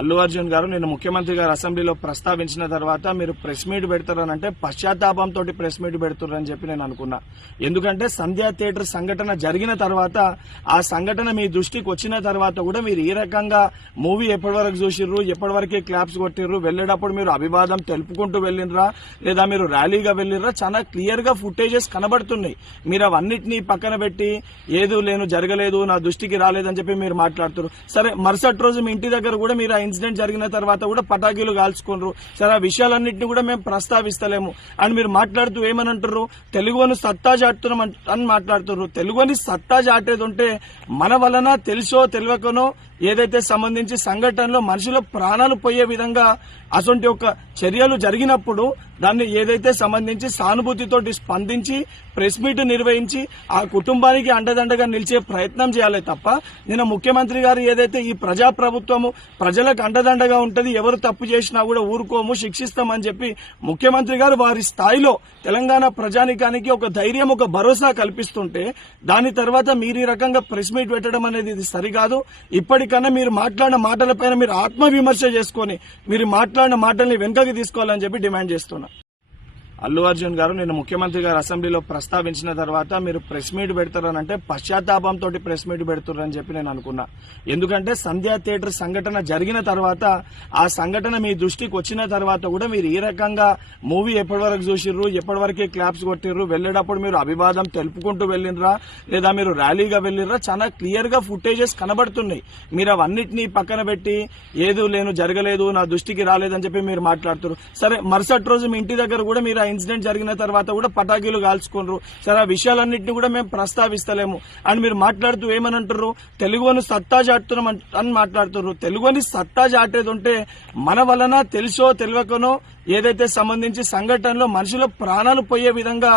అల్లు అర్జున్ గారు నిన్న ముఖ్యమంత్రి గారు అసెంబ్లీలో ప్రస్తావించిన తర్వాత మీరు ప్రెస్ మీట్ పెడతారనంటే పశ్చాత్తాపంతో ప్రెస్ మీట్ పెడుతున్నారని చెప్పి నేను అనుకున్నా. ఎందుకంటే సంధ్యా థియేటర్ సంఘటన జరిగిన తర్వాత ఆ సంఘటన మీ దృష్టికి వచ్చిన తర్వాత కూడా మీరు ఈ రకంగా మూవీ ఎప్పటి వరకు చూసిర్రు, ఎప్పటి వరకే క్లాప్స్ కొట్టిర్రు, వెళ్లేటప్పుడు మీరు అభివాదం తెలుపుకుంటూ వెళ్ళినరా లేదా మీరు ర్యాలీగా వెళ్ళినరా, చాలా క్లియర్ గా ఫుటేజెస్ కనబడుతున్నాయి. మీరు అవన్నిటినీ పక్కన పెట్టి ఏదో లేను జరగలేదు, నా దృష్టికి రాలేదని చెప్పి మీరు మాట్లాడుతున్నారు. సరే, మరుసటి రోజు మీ ఇంటి దగ్గర కూడా మీరు ఇన్సిడెంట్ జరిగిన తర్వాత కూడా పటాకీలు కాల్చుకున్నారు. సరే, ఆ విషయాలన్నింటినీ కూడా మేము ప్రస్తావిస్తలేము అని మీరు మాట్లాడుతూ ఏమని అంటారు, తెలుగుని సత్తా చాటుతున్నాం అని మాట్లాడుతున్నారు. తెలుగుని సత్తా చాటేది ఉంటే మన వలన తెలుసో తెలియకనో ఏదైతే సంబంధించి సంఘటనలో మనుషుల ప్రాణాలు పోయే విధంగా అటువంటి ఒక చర్యలు జరిగినప్పుడు దాన్ని ఏదైతే సంబంధించి సానుభూతితో స్పందించి ప్రెస్ మీట్ నిర్వహించి ఆ కుటుంబానికి అండదండగా నిలిచే ప్రయత్నం చేయాలి తప్ప నిన్న ముఖ్యమంత్రి గారు ఏదైతే ఈ ప్రజాప్రభుత్వము ప్రజలకు అండదండగా ఉంటది, ఎవరు తప్పు చేసినా కూడా ఊరుకోము, శిక్షిస్తామని చెప్పి ముఖ్యమంత్రి గారు వారి స్థాయిలో తెలంగాణ ప్రజానికానికి ఒక ధైర్యం, ఒక భరోసా కల్పిస్తుంటే దాని తర్వాత మీరు ఈ రకంగా ప్రెస్ మీట్ పెట్టడం అనేది ఇది సరికాదు. ఇప్పటికన్నా మీరు మాట్లాడిన మాటలపైన మీరు ఆత్మవిమర్శ చేసుకుని మీరు మాట్లాడిన మాటల్ని వెనుకకి తీసుకోవాలని చెప్పి డిమాండ్ చేస్తున్నా. అల్లు అర్జున్ గారు నిన్న ముఖ్యమంత్రి గారు అసెంబ్లీలో ప్రస్తావించిన తర్వాత మీరు ప్రెస్ మీట్ పెడతారనంటే పశ్చాత్తాపంతో ప్రెస్ మీట్ పెడుతున్నారని చెప్పి నేను అనుకున్నా. ఎందుకంటే సంధ్యా థియేటర్ సంఘటన జరిగిన తర్వాత ఆ సంఘటన మీ దృష్టికి వచ్చిన తర్వాత కూడా మీరు ఈ రకంగా మూవీ ఎప్పటి వరకు చూసిర్రు, ఎప్పటి వరకే క్లాప్స్ కొట్టిర్రు, వెళ్లేటప్పుడు మీరు అభివాదం తెలుపుకుంటూ వెళ్ళినరా లేదా మీరు ర్యాలీగా వెళ్ళినరా, చాలా క్లియర్ గా ఫుటేజెస్ కనబడుతున్నాయి. మీరు అవన్నిటినీ పక్కన పెట్టి ఏదో లేను జరగలేదు, నా దృష్టికి రాలేదని చెప్పి మీరు మాట్లాడుతున్నారు. సరే, మరుసటి రోజు మీ ఇంటి దగ్గర కూడా మీరు ఇన్సిడెంట్ జరిగిన తర్వాత కూడా పటాకీలు కాల్చుకున్నారు. సరే, ఆ విషయాలన్నింటినీ కూడా మేము ప్రస్తావిస్తలేము అని మీరు మాట్లాడుతూ ఏమని అంటారు, తెలుగుని సత్తా చాటుతున్నాం అని మాట్లాడుతున్నారు. తెలుగుని సత్తా చాటేది ఉంటే మన వలన తెలుసో తెలియకనో ఏదైతే సంబంధించి సంఘటనలో మనుషుల ప్రాణాలు పోయే విధంగా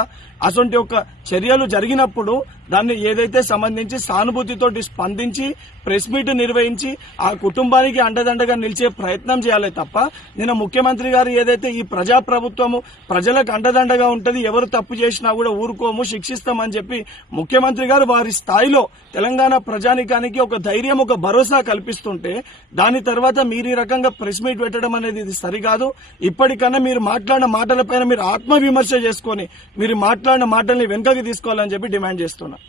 అటువంటి ఒక చర్యలు జరిగినప్పుడు దాన్ని ఏదైతే సంబంధించి సానుభూతితో స్పందించి ప్రెస్ మీట్ నిర్వహించి ఆ కుటుంబానికి అండదండగా నిలిచే ప్రయత్నం చేయాలి తప్ప నిన్న ముఖ్యమంత్రి గారు ఏదైతే ఈ ప్రజాప్రభుత్వము ప్రజలకు అండదండగా ఉంటది, ఎవరు తప్పు చేసినా కూడా ఊరుకోము, శిక్షిస్తామని చెప్పి ముఖ్యమంత్రి గారు వారి స్థాయిలో తెలంగాణ ప్రజానికానికి ఒక ధైర్యం, ఒక భరోసా కల్పిస్తుంటే దాని తర్వాత మీరు ఈ రకంగా ప్రెస్ మీట్ పెట్టడం అనేది ఇది సరికాదు. ఇప్పటికన్నా మీరు మాట్లాడిన మాటలపైన మీరు ఆత్మవిమర్శ చేసుకుని మీరు మాట్లాడిన మాటల్ని వెనుకకి తీసుకోవాలని చెప్పి డిమాండ్ చేస్తున్నా.